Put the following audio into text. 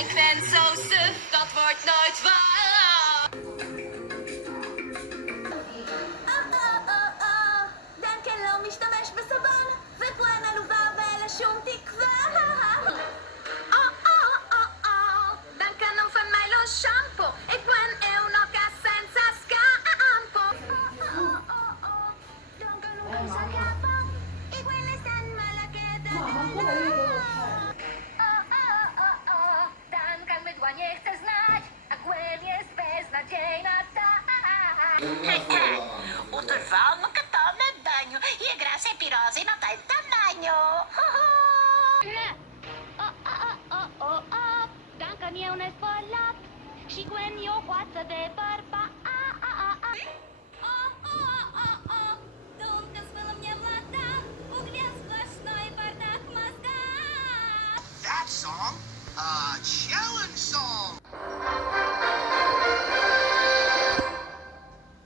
Ik ben zo suf, dat wordt nooit waar. דן כן לא משתמש בסבון, וכהן עלובה ואין לה שום תקווה. דן כן non fa mai lo shampoo, e Gwen è un'oca senza scampo. Dunque non usa capo, e Gwen è tan mala che da Dan kan mydła nie chce znać, a Gwen jest beznadziejna tak. O Durval nunca toma banho e a Graça é pirosa e não tem tamanho. Duncan e un spălat și Gwen e o hoață de bărbat.